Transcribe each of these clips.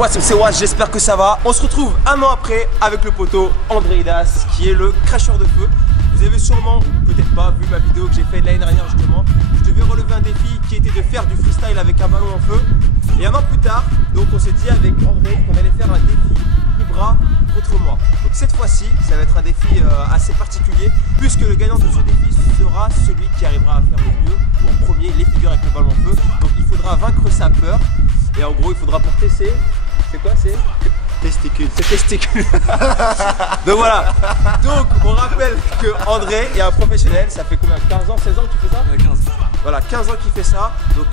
Moi c'est Wash, j'espère que ça va. On se retrouve un an après avec le poteau André Idas qui est le cracheur de feu. Vous avez sûrement, ou peut-être pas, vu ma vidéo que j'ai faite l'année dernière justement. Je devais relever un défi qui était de faire du freestyle avec un ballon en feu. Et un an plus tard, donc on s'est dit avec André qu'on allait faire un défi Ibra contre moi. Donc cette fois-ci, ça va être un défi assez particulier puisque le gagnant de ce défi sera celui qui arrivera à faire le mieux ou en premier les figures avec le ballon en feu. Donc il faudra vaincre sa peur et en gros il faudra porter ses... C'est quoi c'est testicules. C'est testicules. Donc voilà. Donc on rappelle que André est un professionnel. Ça fait combien 15 ans, 16 ans que tu fais ça 15. Voilà, 15 ans qu'il fait ça. Donc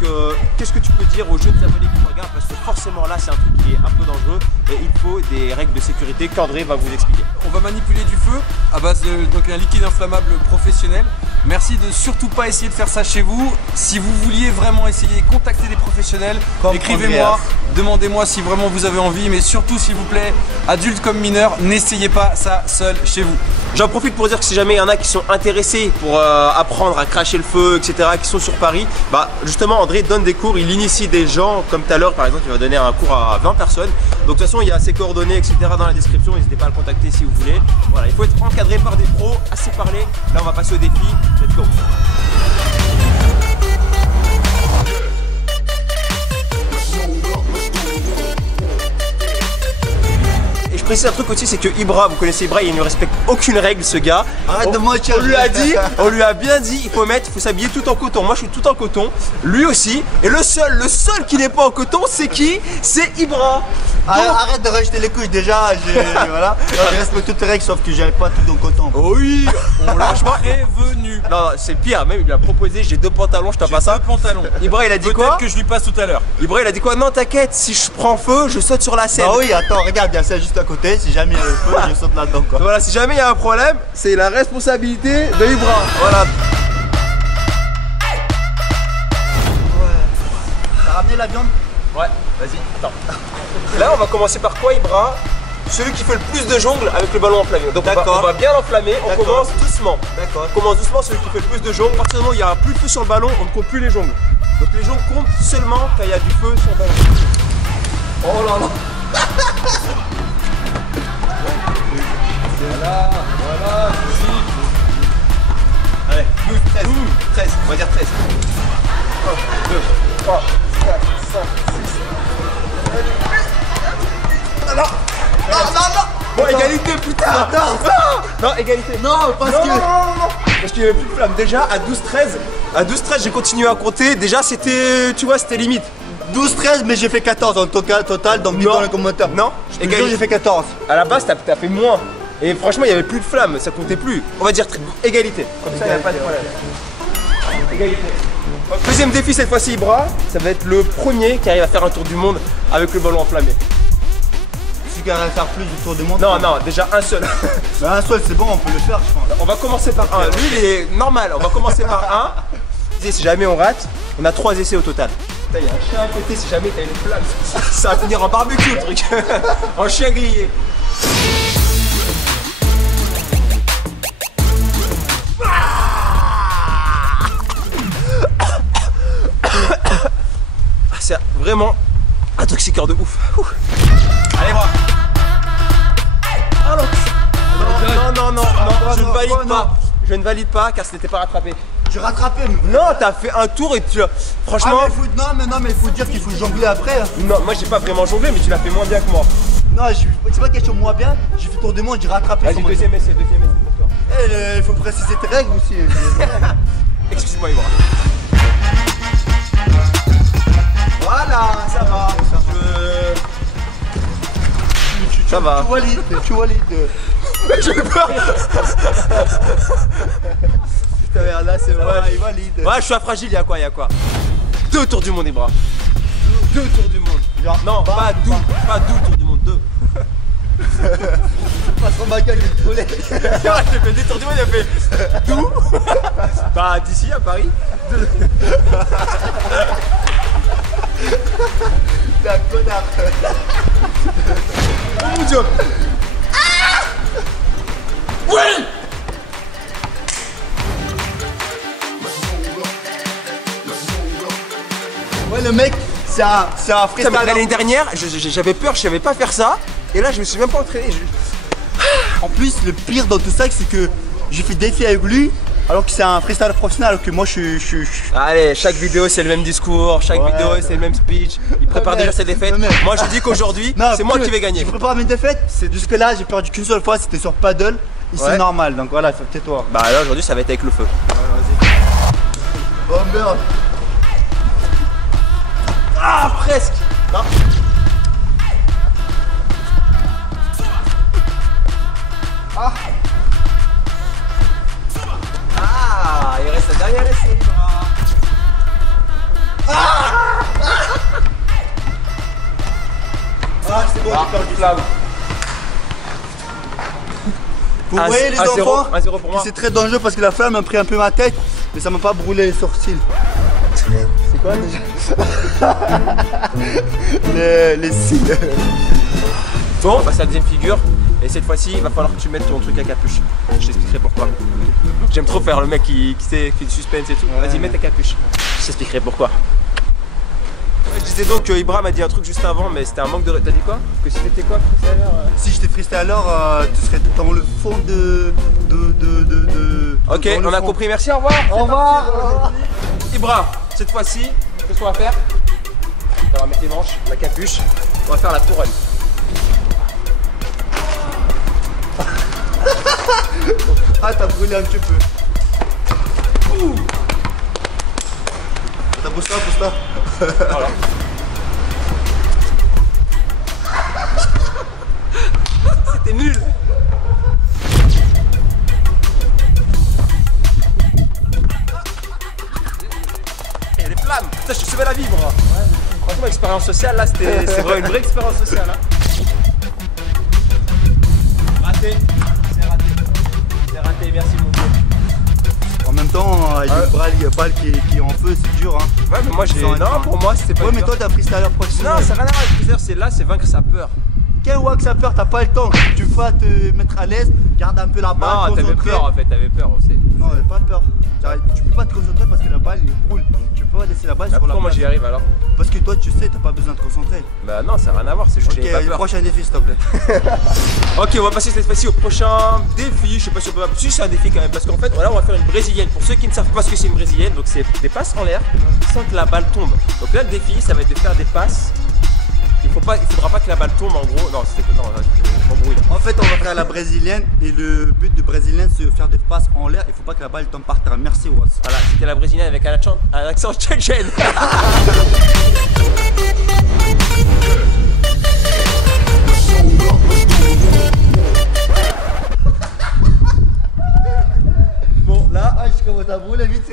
qu'est-ce que tu peux dire aux jeunes abonnés qui me regardent? Parce que forcément là c'est un truc qui est un peu dangereux et il faut des règles de sécurité qu'André va vous expliquer. On va manipuler du feu à base de un liquide inflammable professionnel. Merci de surtout pas essayer de faire ça chez vous. Si vous vouliez vraiment essayer, contactez des professionnels. Écrivez-moi, demandez-moi si vraiment vous avez envie. Mais surtout s'il vous plaît, adultes comme mineurs, n'essayez pas ça seul chez vous. J'en profite pour dire que si jamais il y en a qui sont intéressés pour apprendre à cracher le feu, etc., qui sont sur Paris, bah justement André donne des cours, il initie des gens, comme tout à l'heure par exemple, il va donner un cours à 20 personnes. Donc de toute façon il y a ses coordonnées, etc. dans la description, n'hésitez pas à le contacter si vous voulez. Voilà, il faut être encadré par des pros, assez parlé. Là on va passer au défi, let's go. Je précise un truc aussi, c'est que Ibra, vous connaissez Ibra, il ne respecte aucune règle ce gars. Arrête de mentir. On lui a bien dit, il faut s'habiller tout en coton. Moi je suis tout en coton, lui aussi. Et le seul qui n'est pas en coton, c'est qui? C'est Ibra. Arrête de rejeter les couches déjà, voilà. Je respecte toutes les règles sauf que j'avais pas tout en coton. Oh oui, On l'a prévenu. Non, c'est pire, même il lui a proposé, j'ai 2 pantalons, je t'en passe ça. 2 pantalons. Ibra il a dit quoi? Peut-être que je lui passe tout à l'heure. Ibra il a dit quoi? Non t'inquiète, si je prends feu, je saute sur la scène. Bah oui, attends, regarde, il y a ça juste à côté, si jamais il y a le feu, je saute là-dedans quoi. Voilà, si jamais il y a un problème, c'est la responsabilité de Ibra. Voilà. T'as ramené la viande? Ouais, vas-y, attends. Là, on va commencer par quoi, Ibra? Celui qui fait le plus de jongles avec le ballon enflammé. Donc on va bien l'enflammer, on commence doucement. D'accord. On commence doucement, celui qui fait le plus de jongles. À partir du moment où il y a plus de feu sur le ballon, on ne compte plus les jongles. Donc les jongles comptent seulement quand il y a du feu sur le ballon. Oh là là. Voilà, ici. Allez, 12, 13, 13, on va dire 13. 1, 2, 3, 4, 5, 6, 7, 8. Non, Bon, égalité, putain. Attends. Non, égalité. Non, parce que... Non. Parce qu'il n'y avait plus de flamme. Déjà, à 12-13, j'ai continué à compter. Déjà, c'était, tu vois, c'était limite. 12-13, mais j'ai fait 14 en total, donc dis dans les commentaires. Non, égalité, j'ai fait 14. À la base, t'as fait moins. Et franchement, il n'y avait plus de flamme, ça comptait plus. On va dire égalité. Comme ça, il n'y a pas de problème. Égalité. Deuxième défi cette fois-ci, Ibra. Ça va être le premier qui arrive à faire un tour du monde avec le ballon enflammé. Celui qui arrive à faire plus du tour du monde? Non, déjà un seul. Bah un seul, c'est bon, on peut le faire, je pense. On va commencer par un. Lui, il est normal. On va commencer par un. Si jamais on rate, on a 3 essais au total. Putain, il y a un chien à côté, si jamais t'as une flamme. Ça va finir en barbecue le truc. En chien grillé. C'est vraiment intoxiqueur de ouf. Allez, moi. Non, je ne valide pas. Je ne valide pas car ce n'était pas rattrapé. J'ai rattrapé. Non, t'as fait un tour et tu as... Franchement... mais il faut dire qu'il faut jongler après. Non, moi j'ai pas vraiment jonglé, mais tu l'as fait moins bien que moi. Non, c'est pas question de moi bien. J'ai fait tour du monde, j'ai rattrapé. Vas-y, deuxième essai pour toi. Il faut préciser tes règles aussi. Excuse-moi, Ibra. Voilà, ça va. Ça va. Tu valides. J'ai peur. Putain, merde, là c'est vrai, il valide. Ouais, je suis fragile, y'a quoi 2 tours du monde, Ibra. 2 tours du monde. Genre, non, pas 12 tours du monde, 2. Pas son bagage, je vais te troller. J'ai fait des tours du monde, il a fait d'où? Bah, d'ici à Paris. T'es un connard. Oh mon dieu. Oui. Ouais, le mec, C'est un freestyle. L'année dernière, j'avais peur, je savais pas faire ça. Et là, je me suis même pas entraîné. En plus, le pire dans tout ça, c'est que j'ai fait défi avec lui. Alors que c'est un freestyle professionnel, alors que moi je suis. Allez, chaque vidéo c'est le même discours, chaque vidéo c'est le même speech. Il prépare déjà ses défaites. Moi je dis qu'aujourd'hui c'est moi qui vais gagner. Je prépare mes défaites. Jusque là j'ai perdu qu'une seule fois, c'était sur paddle. Et c'est normal, donc voilà, tais-toi. Bah là aujourd'hui ça va être avec le feu. Vas-y. Oh merde. Ah presque. Non. Ah, il reste la dernière essai. C'est bon, j'ai perdu. Flamme. Vous voyez les enfants, 1-0 pour moi. c'est très dangereux parce que la flamme a pris un peu ma tête, mais ça m'a pas brûlé les sourcils. C'est quoi déjà? les cils. Bon, bah c'est la deuxième figure. Et cette fois-ci, il va falloir que tu mettes ton truc à capuche. Je t'expliquerai pourquoi. J'aime trop faire le mec qui fait du suspense et tout. Vas-y, mets ta capuche. Je t'expliquerai pourquoi. Je disais donc que Ibra m'a dit un truc juste avant, mais c'était un manque de. T'as dit quoi? Que si t'étais quoi, freestyler Si j'étais freestyler, tu serais dans le fond de. Ok, on a compris, merci, au revoir. Au revoir. Ibra, cette fois-ci, qu'est-ce qu'on va faire? On va mettre les manches, la capuche, on va faire la couronne. Ah, t'as brûlé un petit peu. Ouh. T'as poussé ça. Voilà. C'était nul. Il y a des flammes. Putain, je te sauvé la vie, moi. Franchement, expérience sociale, là, c'est vraiment une vraie expérience sociale. Hein. Raté. C'est raté, merci mon Dieu. En même temps, avec une balle qui est en feu, c'est dur. Hein. Ouais, mais moi j'ai. Non, pour moi c'était pas. Ouais, mais toi t'es un freestyler professionnel. Non, ça n'a rien à voir avec freestyler, c'est là, c'est vaincre sa peur. Quel wack sa peur, t'as pas le temps. Tu vas te mettre à l'aise, garde un peu la balle. Non, t'avais peur en fait, t'avais peur aussi. Non, t'avais pas peur. Tu peux pas te concentrer parce que la balle il brûle. Tu peux pas laisser la balle sur la balle. Pourquoi moi j'y arrive alors? Parce que toi tu sais, t'as pas besoin de te concentrer. Bah non, ça n'a rien à voir, c'est juste que j'avais pas peur. Prochain défi s'il te plaît. Ok, on va passer cette fois-ci au prochain défi. Je sais pas si on peut. Si c'est un défi quand même, parce qu'en fait, voilà, on va faire une brésilienne. Pour ceux qui ne savent pas ce que c'est une brésilienne, donc c'est des passes en l'air sans que la balle tombe. Donc là, le défi, ça va être de faire des passes. Il faudra pas que la balle tombe en gros. Non, je m'embrouille. En fait, on va faire la brésilienne et le but de brésilienne, c'est de faire des passes en l'air. Il faut pas que la balle tombe par terre. Merci, Was. Voilà, c'était la brésilienne avec un accent tchétchène. Bon, là, je commence à brûler vite.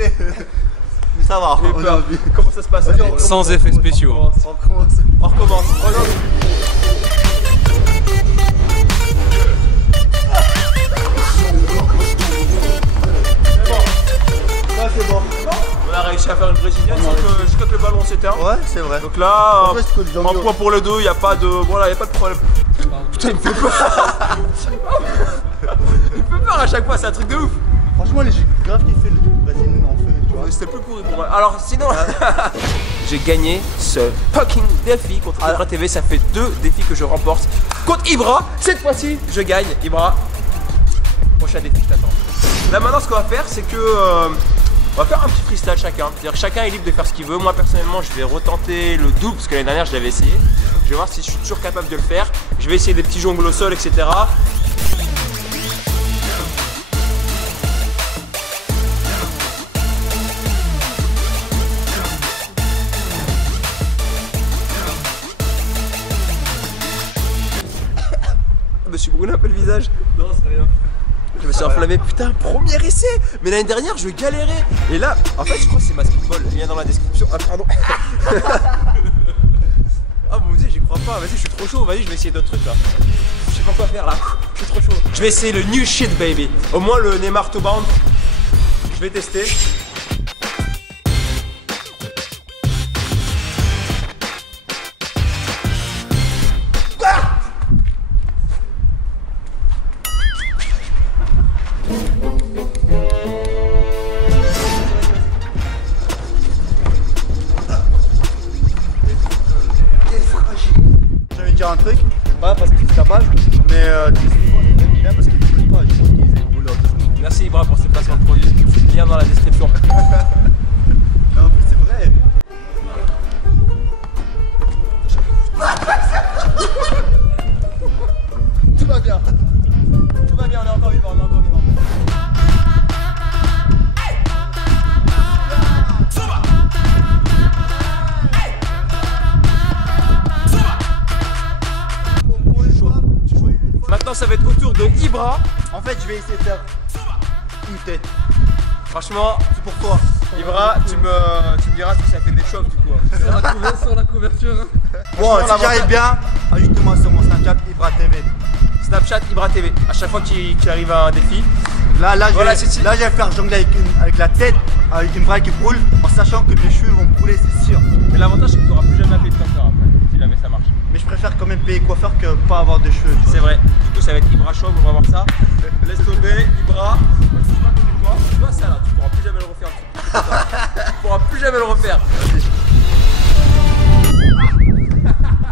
Mais ça va, on a vu. Comment ça se passe? Sans effets spéciaux. On recommence. C'est bon. On a réussi à faire une brésilienne jusqu'à que le ballon s'éteint. Ouais, c'est vrai. Donc là, un point pour les deux, il n'y a pas de. Voilà, il n'y a pas de problème. Putain, il me fait peur. Il me fait peur à chaque fois, c'est un truc de ouf. Franchement, j'ai grave kiffé le brésilien en feu, tu vois. C'était plus pourri pour moi. Alors, sinon, j'ai gagné ce fucking défi contre Ibra TV. Ça fait 2 défis que je remporte contre Ibra. Cette fois-ci, je gagne. Ibra, prochain défi, je t'attends. Là, maintenant, ce qu'on va faire, c'est que. On va faire un petit freestyle chacun. C'est-à-dire que chacun est libre de faire ce qu'il veut. Moi, personnellement, je vais retenter le double parce que l'année dernière, je l'avais essayé. Je vais voir si je suis toujours capable de le faire. Je vais essayer des petits jongles au sol, etc. Je me suis brûlé un peu le visage. Non, c'est rien. Je me suis enflammé, putain, premier essai. Mais l'année dernière, je galérais. Et là, en fait, je crois que c'est ma speedball. Lien dans la description. Ah, pardon. Ah, mon Dieu, j'y crois pas. Vas-y, je suis trop chaud. Vas-y, je vais essayer d'autres trucs là. Je sais pas quoi faire là. Je suis trop chaud. Je vais essayer le new shit, baby. Au moins, le Neymar to bound. Je vais tester. dire un truc, pas parce que c'est ta balle, mais c'est bien parce qu'ils ne bougent pas, je pense qu'ils bougent leurs 2 secondes. Merci Ibra pour ces placements de produits. Lien dans la description. Non, en plus c'est vrai. Tout va bien. Tout va bien, on est encore vivant, on est encore vivant. Maintenant ça va être au tour de Ibra. En fait, je vais essayer de faire une tête. Franchement, C'est pour toi. Ibra, tu me diras si ça fait des chocs du coup. Sur la couverture. Bon, si j'arrive bien, ajoute-moi sur mon Snapchat Ibra TV. Snapchat Ibra TV. À chaque fois qu'il arrive à un défi. Là, Voilà, je vais faire jongler avec la tête, avec une balle qui brûle, en sachant que mes cheveux vont brûler, c'est sûr. Mais l'avantage c'est que tu n'auras plus jamais appelé de coiffeur après, si jamais ça marche. Mais je préfère quand même payer coiffeur que pas avoir de cheveux. C'est vrai. Du coup ça va être Ibra Show, on va voir ça. Laisse tomber, Ibra. Tu vois ça là, tu pourras plus jamais le refaire. Tu pourras plus jamais le refaire.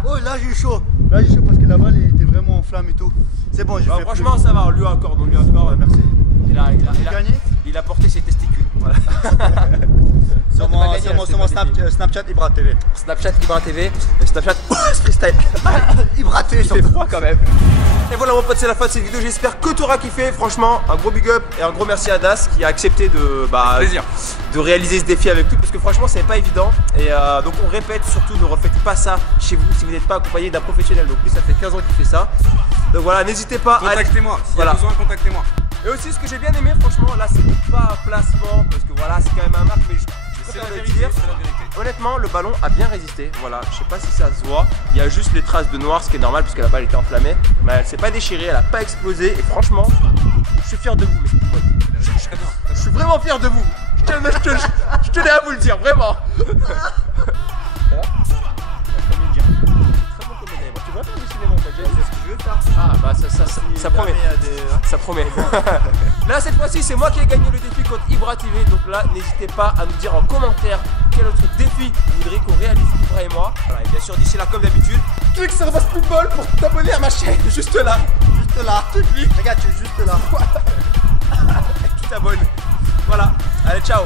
Oh, là j'ai eu chaud. Là j'ai chaud parce que la balle était vraiment en flamme et tout. C'est bon, j'ai fait Franchement ça va, on lui accorde, merci. Il a porté ses testicules. Voilà. Sur mon Snapchat Ibra TV. Snapchat Ibra TV et Snapchat Freestyle. Ibra TV Il fait surtout. froid quand même. Et voilà mon pote, c'est la fin de cette vidéo, j'espère que tu auras kiffé. Franchement, un gros big up et un gros merci à Das qui a accepté de réaliser ce défi avec nous parce que franchement c'est pas évident. Et donc on répète, surtout ne refaites pas ça chez vous si vous n'êtes pas accompagné d'un professionnel. Donc lui ça fait 15 ans qu'il fait ça. Donc voilà, n'hésitez pas à... Contactez-moi, s'il y a besoin, contactez-moi. Et aussi ce que j'ai bien aimé franchement, là c'est pas un placement parce que voilà c'est quand même un marque, mais C'est la préfère le vérité, dire. c'est la vérité. Honnêtement le ballon a bien résisté, voilà, je sais pas si ça se voit, il y a juste les traces de noir, ce qui est normal puisque la balle était enflammée, mais elle s'est pas déchirée, elle a pas explosé et franchement je suis fier de vous mes potes. Je suis vraiment fier de vous, je tenais à vous le dire, vraiment. Ça va? Tu vas faire du cinéma en fait, C'est ce que je veux faire. ah bah ça promet. Ça promet. Là cette fois-ci c'est moi qui ai gagné le défi contre Ibra TV. Donc là n'hésitez pas à nous dire en commentaire quel autre défi vous voudrez qu'on réalise Ibra et moi. Voilà, et bien sûr d'ici là comme d'habitude, clique sur Bass Football pour t'abonner à ma chaîne. Juste là. Juste là. Tu cliques. Regarde, tu es juste là. Tu t'abonnes. Voilà. Allez ciao.